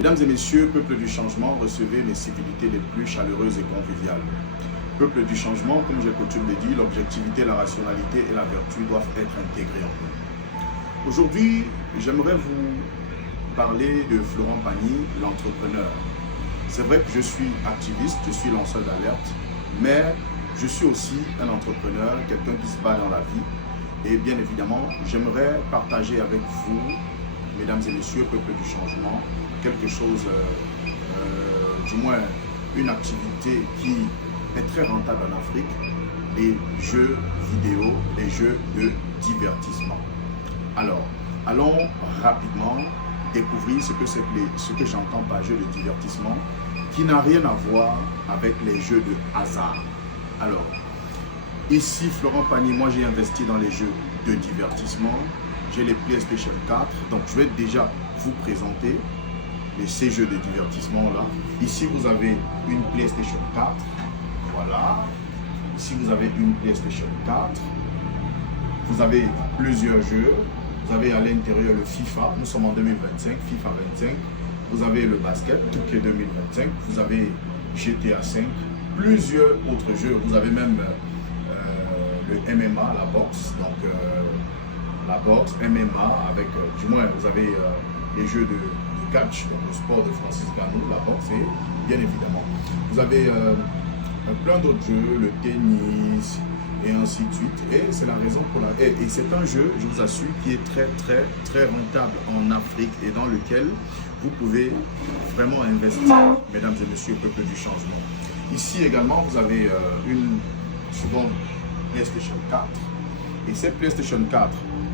Mesdames et messieurs, peuple du changement, recevez mes civilités les plus chaleureuses et conviviales. Peuple du changement, comme j'ai coutume de dire, l'objectivité, la rationalité et la vertu doivent être intégrées en nous. Aujourd'hui, j'aimerais vous parler de Florent Pagny, l'entrepreneur. C'est vrai que je suis activiste, je suis lanceur d'alerte, mais je suis aussi un entrepreneur, quelqu'un qui se bat dans la vie. Et bien évidemment, j'aimerais partager avec vous, mesdames et messieurs, peuple du changement, quelque chose, du moins une activité qui est très rentable en Afrique, les jeux vidéo, les jeux de divertissement. Alors, allons rapidement découvrir ce que j'entends par jeu de divertissement, qui n'a rien à voir avec les jeux de hasard. Alors, ici, Florent Pagny, moi j'ai investi dans les jeux de divertissement. J'ai les PlayStation 4, donc je vais déjà vous présenter ces jeux de divertissement là. Ici, vous avez une PlayStation 4. Voilà. Ici, vous avez une PlayStation 4. Vous avez plusieurs jeux. Vous avez à l'intérieur le FIFA. Nous sommes en 2025, FIFA 25. Vous avez le basket, Tokyo 2025. Vous avez GTA 5. Plusieurs autres jeux. Vous avez même le MMA, la boxe. Donc, la boxe, MMA, avec, du moins, vous avez les jeux de catch, donc le sport de Francis Ngannou, la boxe, et bien évidemment. Vous avez plein d'autres jeux, le tennis, et ainsi de suite. Et c'est la raison pour laquelle... Et c'est un jeu, je vous assure, qui est très rentable en Afrique et dans lequel vous pouvez vraiment investir, mesdames et messieurs, peuple du changement. Ici également, vous avez une seconde PlayStation 4. Et cette PlayStation 4,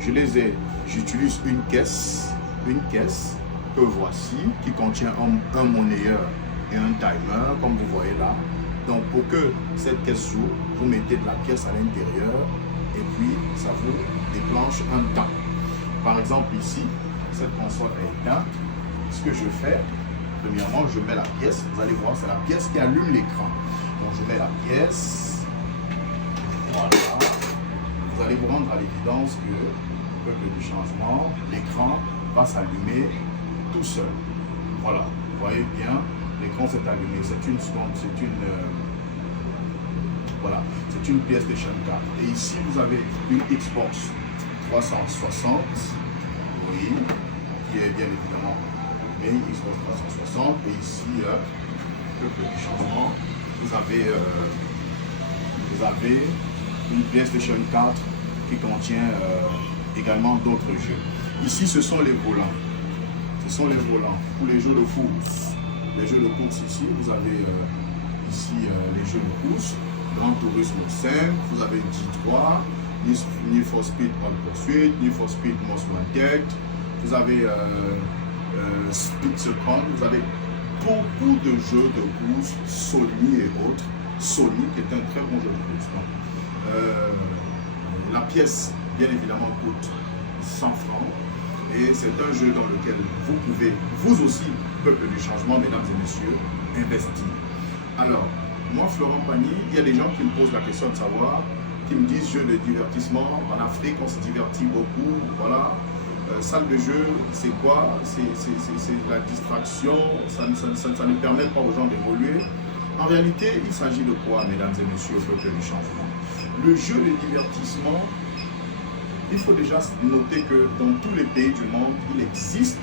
j'utilise une caisse que voici, qui contient un monnayeur et un timer, comme vous voyez là. Donc pour que cette caisse s'ouvre, vous mettez de la pièce à l'intérieur et puis ça vous déclenche un temps. Par exemple ici, cette console est éteinte. Ce que je fais, premièrement, je mets la pièce. Vous allez voir, c'est la pièce qui allume l'écran. Donc je mets la pièce. Voilà. Vous allez vous rendre à l'évidence que, peuple du changement, l'écran va s'allumer tout seul. Voilà, vous voyez bien, l'écran s'est allumé. C'est une voilà, c'est une PlayStation 4. Et ici, vous avez une Xbox 360, oui, qui est bien évidemment une Xbox 360. Et ici, peuple du changement, vous avez une PlayStation 4 qui contient également d'autres jeux. Ici, ce sont les volants. Ce sont les volants pour les jeux de course. Les jeux de course ici, vous avez ici les jeux de course. Grand Tourisme 5, vous avez J3, Need for Speed Hot Pursuit, Need for Speed Most Wanted. Vous avez Speed Second. Vous avez beaucoup de jeux de course, Sony et autres. Sony qui est un très bon jeu de course. La pièce, bien évidemment, coûte 100 francs. Et c'est un jeu dans lequel vous pouvez, vous aussi, peuple du changement, mesdames et messieurs, investir. Alors, moi, Florent Pagny, il y a des gens qui me posent la question de savoir, qui me disent jeu de divertissement. En Afrique, on se divertit beaucoup. Voilà. Salle de jeu, c'est quoi? C'est la distraction. Ça ne permet pas aux gens d'évoluer. En réalité, il s'agit de quoi, mesdames et messieurs, peuple du changement? Le jeu de divertissement, il faut déjà noter que dans tous les pays du monde, il existe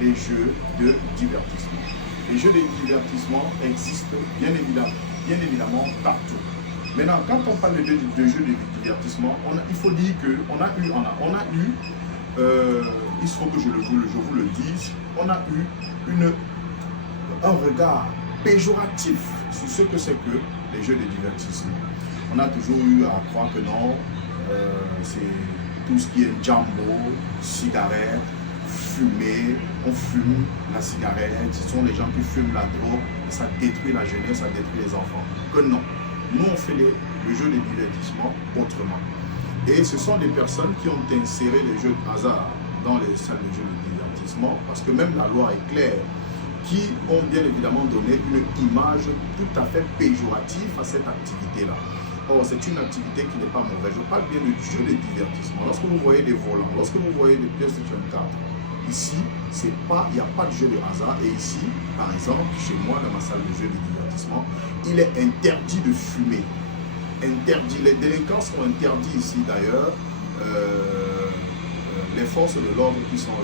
des jeux de divertissement. Les jeux de divertissement existent bien évidemment partout. Maintenant, quand on parle de jeux de divertissement, il faut dire qu'on a eu, il faut que je vous le dise, on a eu un regard péjoratif sur ce que c'est que les jeux de divertissement. On a toujours eu à croire que non, c'est tout ce qui est jambo, cigarette, fumer, on fume la cigarette, ce sont les gens qui fument la drogue, ça détruit la jeunesse, ça détruit les enfants. Que non, nous on fait le jeu de divertissement autrement. Et ce sont des personnes qui ont inséré les jeux de hasard dans les salles de jeux de divertissement, parce que même la loi est claire, qui ont bien évidemment donné une image tout à fait péjorative à cette activité-là. Or, c'est une activité qui n'est pas mauvaise. Je parle bien du jeu de divertissement. Lorsque vous voyez des volants, lorsque vous voyez des PlayStation 4, Ici, il n'y a pas de jeu de hasard. Et ici, par exemple, chez moi, dans ma salle de jeu de divertissement, il est interdit de fumer. Interdit. Les délinquants sont interdits ici d'ailleurs. Les forces de l'ordre qui sont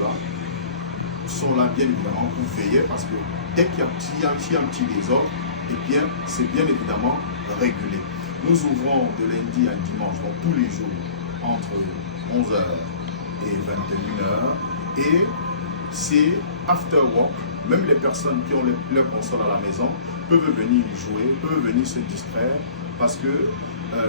là bien évidemment pour veiller, parce que dès qu'il y a un petit désordre, eh bien, c'est bien évidemment régulé. Nous ouvrons de lundi à dimanche, donc tous les jours, entre 11h et 21h. Et c'est after work. Même les personnes qui ont leur console à la maison peuvent venir y jouer, peuvent venir se distraire, parce que,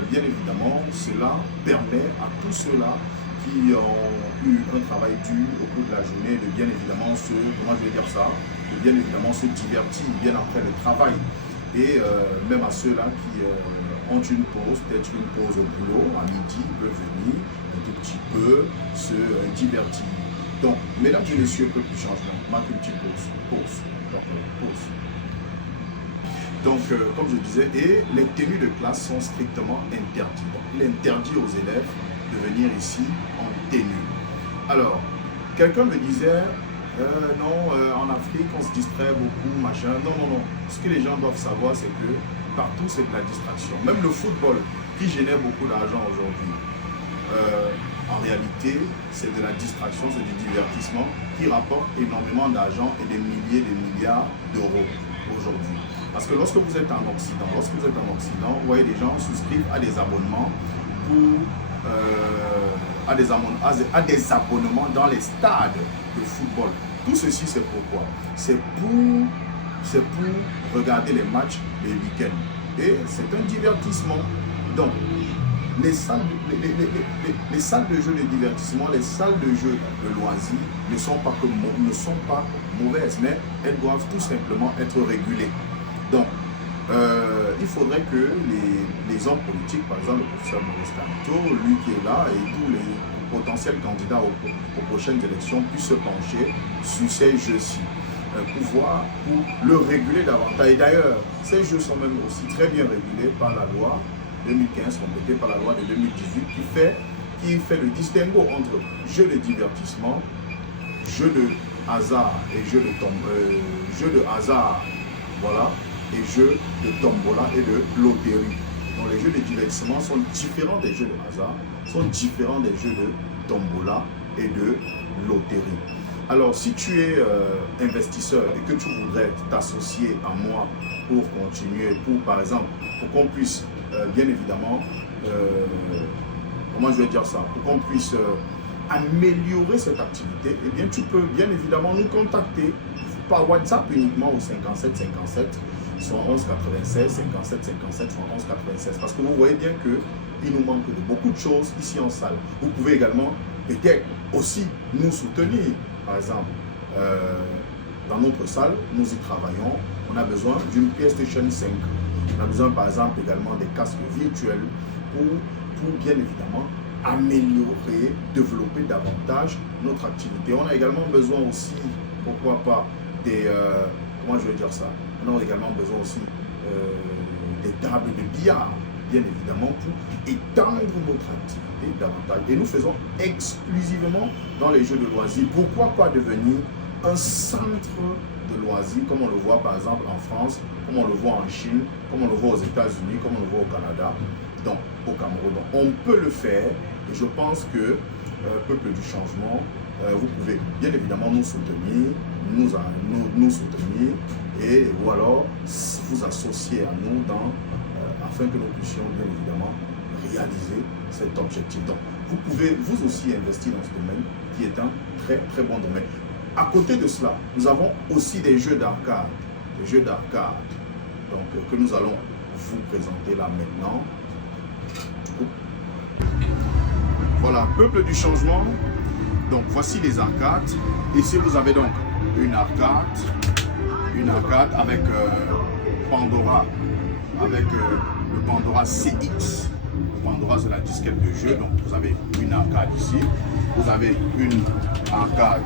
bien évidemment, cela permet à tous ceux-là qui ont eu un travail dur au cours de la journée de bien évidemment de bien évidemment se divertir bien après le travail. Et même à ceux-là qui ont une pause, peut-être une pause au boulot, à midi, ils peuvent venir un tout petit peu se divertir. Donc, mesdames et messieurs, peu plus changement, marque une petite pause. Donc, comme je disais, et les tenues de classe sont strictement interdites. Donc, il est interdit aux élèves de venir ici en tenue. Alors, quelqu'un me disait, non, en Afrique, on se distrait beaucoup, machin. Non. Ce que les gens doivent savoir, c'est que partout, c'est de la distraction. Même le football, qui génère beaucoup d'argent aujourd'hui, en réalité, c'est de la distraction, c'est du divertissement qui rapporte énormément d'argent et des milliers, des milliards d'euros aujourd'hui. Parce que lorsque vous êtes en Occident, vous voyez des gens souscrivent à des abonnements à des abonnements dans les stades de football. Tout ceci, c'est pourquoi? C'est pour regarder les matchs les week-ends. Et c'est un divertissement. Donc, les salles de jeux de divertissement, les salles de jeux de loisirs ne sont pas mauvaises, mais elles doivent tout simplement être régulées. Donc, il faudrait que les hommes politiques, par exemple le professeur Maurice Kamto, lui qui est là, et tous les potentiels candidats aux prochaines élections puissent se pencher sur ces jeux-ci, pour le réguler davantage. Et d'ailleurs, ces jeux sont même aussi très bien régulés par la loi 2015, complétée par la loi de 2018, qui fait le distinguo entre jeux de divertissement, jeux de hasard et jeux de hasard, voilà, et jeux de tombola et de loterie. Donc les jeux de divertissement sont différents des jeux de hasard, sont différents des jeux de tombola et de loterie. Alors si tu es investisseur et que tu voudrais t'associer à moi pour continuer, par exemple, pour qu'on puisse bien évidemment, comment je vais dire ça, pour qu'on puisse améliorer cette activité, eh bien tu peux bien évidemment nous contacter par WhatsApp uniquement au 57 57 71 96 57 57 71 96, parce que vous voyez bien qu'il nous manque de beaucoup de choses ici en salle. Vous pouvez également peut-être aussi nous soutenir. Par exemple, dans notre salle, nous y travaillons, on a besoin d'une PlayStation 5. On a besoin par exemple également des casques virtuels pour bien évidemment améliorer, développer davantage notre activité. On a également besoin aussi, pourquoi pas, comment je vais dire ça, on a également besoin aussi des tables de billard, bien évidemment, pour étendre notre activité davantage. Et nous faisons exclusivement dans les jeux de loisirs. Pourquoi pas devenir un centre de loisirs, comme on le voit par exemple en France, comme on le voit en Chine, comme on le voit aux États-Unis, comme on le voit au Canada, donc au Cameroun. Donc, on peut le faire, et je pense que Peuple du Changement, vous pouvez bien évidemment nous soutenir, nous soutenir, et ou alors vous associer à nous afin que nous puissions bien évidemment réaliser cet objectif. Donc, vous pouvez vous aussi investir dans ce domaine qui est un très très bon domaine. À côté de cela, nous avons aussi des jeux d'arcade, donc que nous allons vous présenter là maintenant. Voilà, Peuple du Changement. Donc voici les arcades. Ici vous avez donc une arcade avec Pandora, avec le Pandora CX. Pandora, c'est la disquette de jeu. Donc vous avez une arcade ici, vous avez une arcade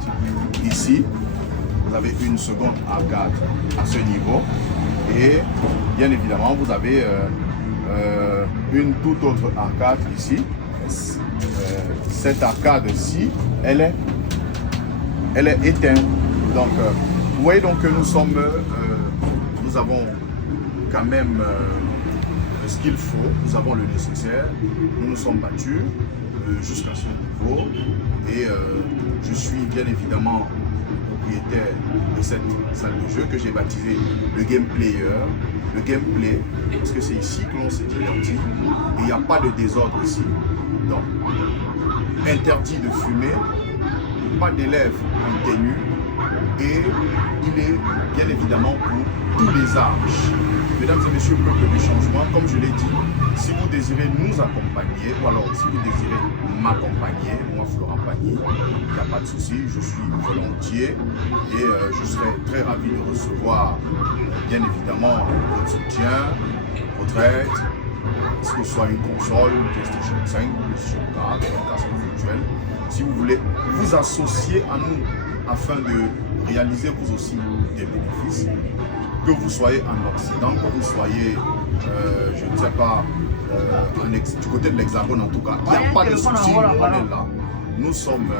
ici, vous avez une seconde arcade à ce niveau, et bien évidemment vous avez une toute autre arcade ici. Cette arcade-ci, elle est elle est éteinte. Donc, vous voyez donc que nous avons quand même ce qu'il faut, nous avons le nécessaire, nous nous sommes battus jusqu'à ce niveau et je suis bien évidemment propriétaire de cette salle de jeu que j'ai baptisée le Game Player, le gameplay, parce que c'est ici que l'on se divertit et il n'y a pas de désordre ici. Donc, interdit de fumer, pas d'élèves en tenue et il est bien évidemment pour tous les âges. Mesdames et messieurs, peuple du changement, comme je l'ai dit, si vous désirez nous accompagner, ou alors si vous désirez m'accompagner, moi Florent Pagny, il n'y a pas de souci, je suis volontiers et je serai très ravi de recevoir bien évidemment votre soutien, votre aide, que ce soit une console, une PlayStation 5, une PlayStation 4, un casque virtuel. Si vous voulez vous associer à nous afin de réaliser vous aussi des bénéfices, que vous soyez en Occident, que vous soyez, je ne sais pas, du côté de l'Hexagone en tout cas, il n'y a pas de souci, nous on est là, nous sommes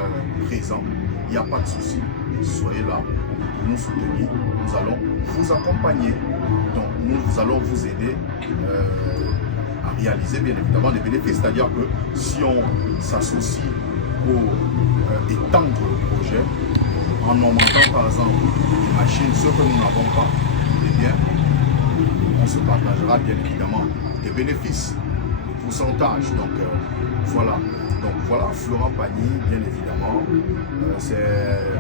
présents, il n'y a pas de souci, soyez là pour nous soutenir, nous allons vous accompagner, donc nous allons vous aider à réaliser bien évidemment des bénéfices, c'est-à-dire que si on s'associe pour étendre le projet, en augmentant par exemple les machines, ce que nous n'avons pas, eh bien, on se partagera bien évidemment des bénéfices, des pourcentages. Donc voilà. Donc voilà, Florent Pagny, bien évidemment. C'est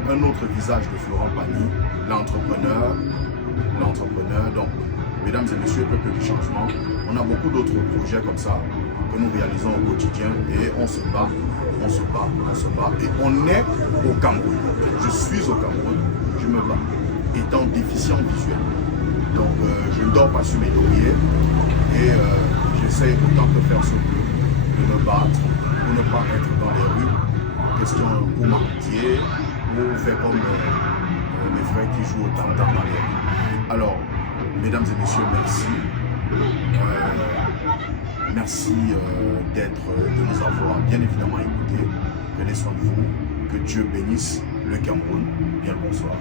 un autre visage de Florent Pagny, l'entrepreneur. Donc, mesdames et messieurs, peuple du changement, on a beaucoup d'autres projets comme ça que nous réalisons au quotidien et on se bat, et on est au Cameroun. Je suis au Cameroun, je me bats, étant déficient visuel. Donc je ne dors pas sur mes lauriers et j'essaie autant que faire se peut de me battre pour ne pas être dans les rues, question pour mendier, ou faire comme mes frères qui jouent au tam-tam dans les rues. Alors, mesdames et messieurs, merci. Merci de nous avoir bien évidemment écoutés. Prenez soin de vous. Que Dieu bénisse le Cameroun. Bien le bonsoir.